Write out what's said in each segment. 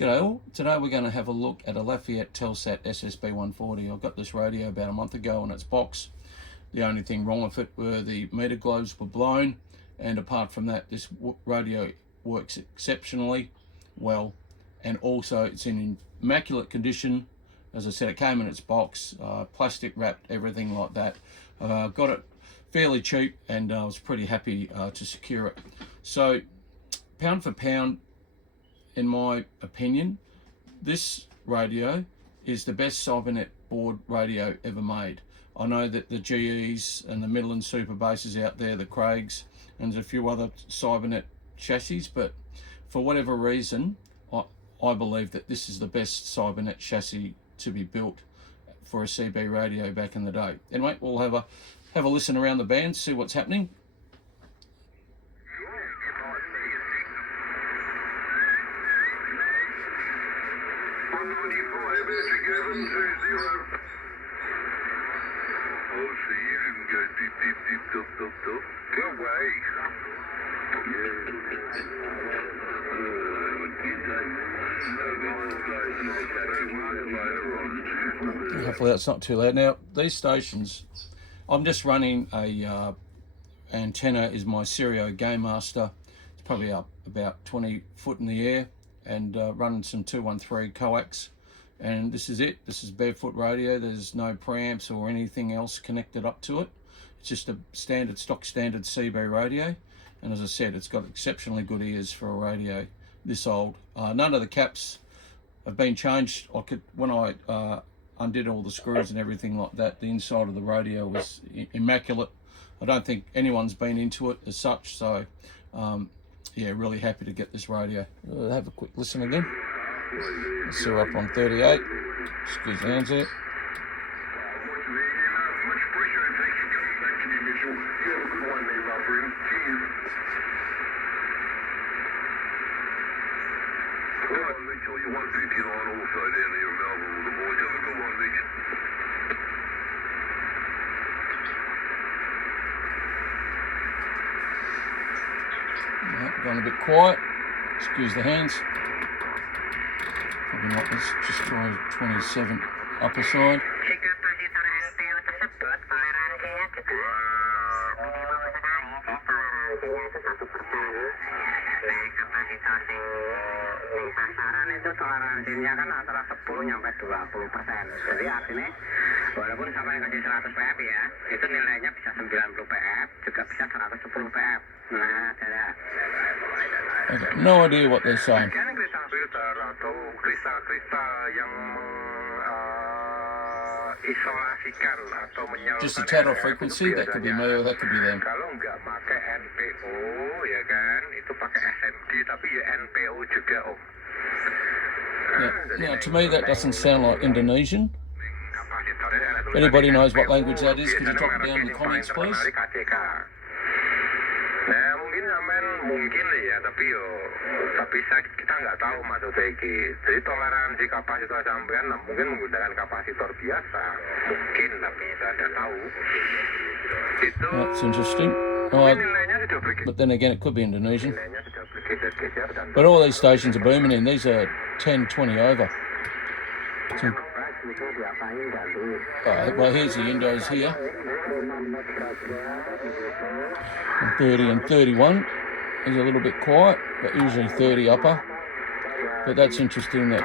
G'day all. Today we're going to have a look at a Lafayette TELSAT SSB-140. I got this radio about a month ago in its box. The only thing wrong with it were the meter globes were blown, and apart from that, this radio works exceptionally well, and also it's in immaculate condition. As I said, it came in its box, plastic wrapped, everything like that. Got it fairly cheap, and I was pretty happy to secure it. So pound for pound, in my opinion, this radio is the best CYBERNET board radio ever made. I know that the GEs and the Midland Super Bases out there, the Craigs, and there's a few other CYBERNET chassis, but for whatever reason, I believe that this is the best CYBERNET chassis to be built for a CB radio back in the day. Anyway, we'll have a listen around the band, see what's happening. Hopefully that's not too loud. Now these stations, I'm just running a antenna is my Stereo Game Master. It's probably up about 20 foot in the air, and running some 213 coax, and this is it. This is barefoot radio. There's no preamps or anything else connected up to it. It's just a stock standard CB radio, and as I said, it's got exceptionally good ears for a radio this old. None of the caps have been changed. When I undid all the screws and everything like that, the inside of the radio was immaculate. I don't think anyone's been into it as such, so yeah, really happy to get this radio. Have a quick listen again. Let's see, we're up on 38. Excuse the hands there. Going a bit quiet. Excuse the hands. Probably not. Let's just try 27 upper side. Itu toleransinya kan antara 10 sampai 20%. Jadi artinya walaupun sampai kasih 100 pf ya, itu nilainya bisa 90 pf, juga bisa 110 pf. Nah, ada. I got no idea what they're saying. Kristal atau kristal-kristal yang isolasikan atau menyalurkan. Just a tad off frequency, that could be me or that could be them. Kalau nggak pakai NPO ya kan, itu pakai SMD, tapi ya NPO juga om. Now, to me that doesn't sound like Indonesian. If anybody knows what language that is, could you drop it down in the comments, please? Nah, mungkin ya, tapi kita nggak tahu maksudnya iki. Jadi toleransi kapasitor sampean mungkin menggunakan kapasitor biasa, mungkin, tapi saya tidak tahu. Itu. That's interesting. But then again, it could be Indonesian. But all these stations are booming in. These are 10, 20 over. So, well, here's the Indos here. 30 and 31 is a little bit quiet, but usually 30 upper. But that's interesting that.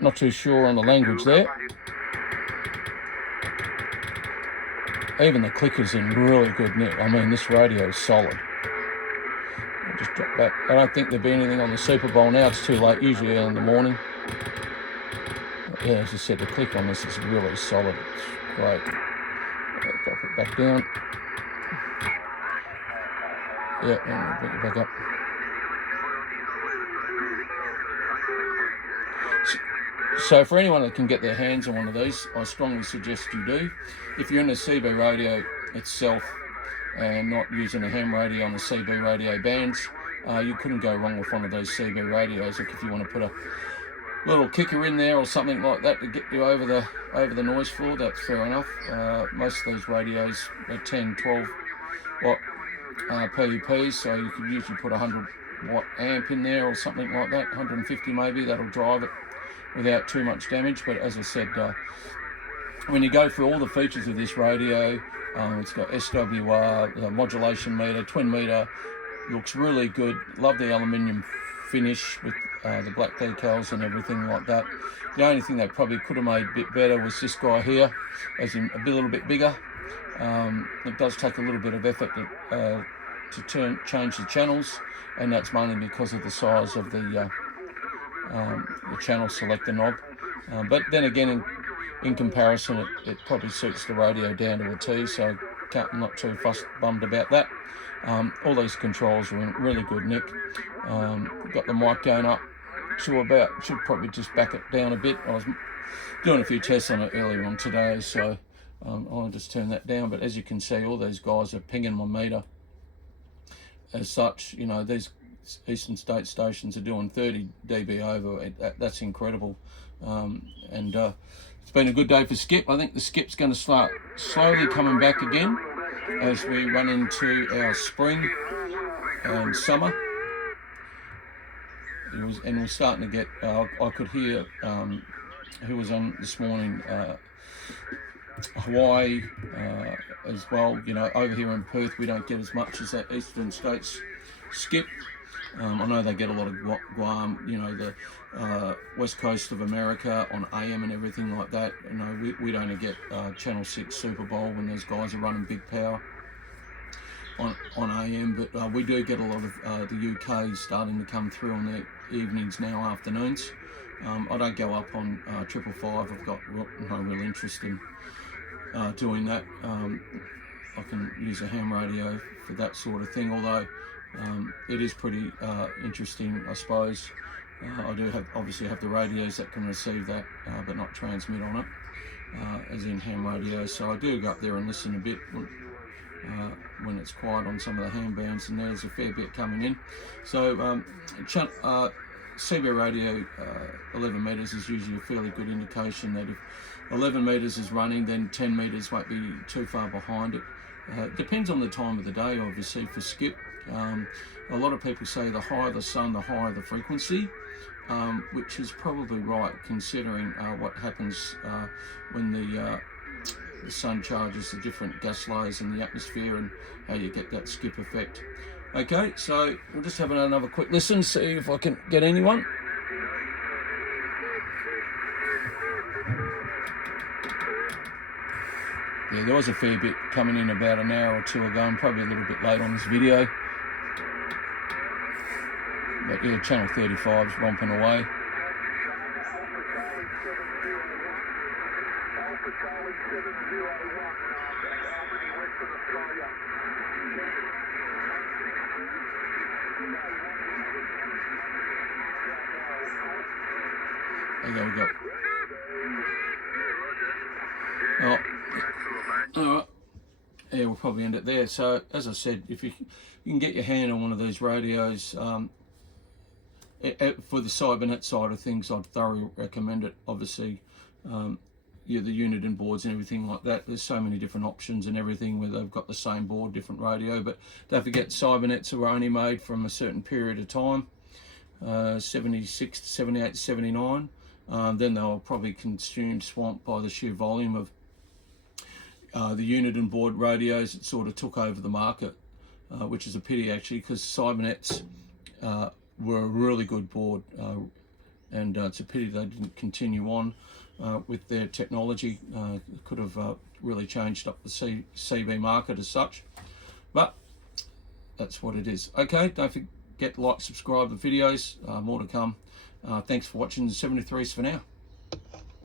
Not too sure on the language there. Even the clicker's in really good nick. I mean, this radio is solid. I'll just drop back. I don't think there'll be anything on the Super Bowl now. It's too late, usually early in the morning. But yeah, as I said, the click on this is really solid. It's great. I'll drop it back down. Yeah, and we'll bring it back up. So for anyone that can get their hands on one of these, I strongly suggest you do. If you're in a CB radio itself and not using a ham radio on the CB radio bands, you couldn't go wrong with one of those CB radios. Like if you want to put little kicker in there or something like that to get you over the noise floor, that's fair enough. Most of these radios are 10, 12 watt PUPs, so you could usually put 100 watt amp in there or something like that, 150 maybe, that'll drive it without too much damage. But as I said, when you go through all the features of this radio, it's got SWR, the modulation meter, twin meter, looks really good. Love the aluminium finish with the black decals and everything like that. The only thing they probably could have made a bit better was this guy here, as in a little bit bigger. It does take a little bit of effort to change the channels, and that's mainly because of the size of the channel selector knob. But then again, in comparison, it probably suits the radio down to a T, so I'm not too bummed about that. All these controls are in really good nick. Got the mic going up to about, should probably just back it down a bit. I was doing a few tests on it earlier on today, so I'll just turn that down. But as you can see, all these guys are pinging my meter. As such, you know, these Eastern State stations are doing 30 dB over. That's incredible. It's been a good day for skip. I think the skip's going to start slowly coming back again as we run into our spring and summer. And we're starting to get, I could hear, who was on this morning, Hawaii as well. You know, over here in Perth, we don't get as much as that Eastern States skip. I know they get a lot of Guam, you know, the west coast of America on AM and everything like that. You know, we'd only get Channel 6 Super Bowl when those guys are running big power on AM, but we do get a lot of the UK starting to come through on their evenings now, afternoons. I don't go up on 555. I've got no real interest in doing that. I can use a ham radio for that sort of thing, although it is pretty interesting, I suppose. I do obviously have the radios that can receive that, but not transmit on it, as in ham radios. So I do go up there and listen a bit when it's quiet on some of the ham bands, and there's a fair bit coming in. So CB radio 11 meters is usually a fairly good indication that if 11 meters is running, then 10 meters won't be too far behind it. Depends on the time of the day, obviously, for skip. A lot of people say the higher the sun, the higher the frequency, which is probably right, considering what happens when the sun charges the different gas layers in the atmosphere and how you get that skip effect. Okay, so we'll just have another quick listen, see if I can get anyone. Yeah, there was a fair bit coming in about an hour or two ago. I'm probably a little bit late on this video. But yeah, channel 35 is romping away. There we go. Oh, all right. Yeah, we'll probably end it there. So, as I said, if you can get your hand on one of these radios, for the CYBERNET side of things, I'd thoroughly recommend it. Obviously, the Uniden boards and everything like that, there's so many different options and everything where they've got the same board, different radio. But don't forget, CYBERNETs were only made from a certain period of time, 76, 78, 79. Then they were probably consumed, swamped by the sheer volume of the Uniden board radios that sort of took over the market, which is a pity actually, because CYBERNETs were a really good board, and it's a pity they didn't continue on with their technology. Could have really changed up the CB market as such, but that's what it is. Okay, don't forget to like, subscribe the videos, more to come. Thanks for watching the 73s for now.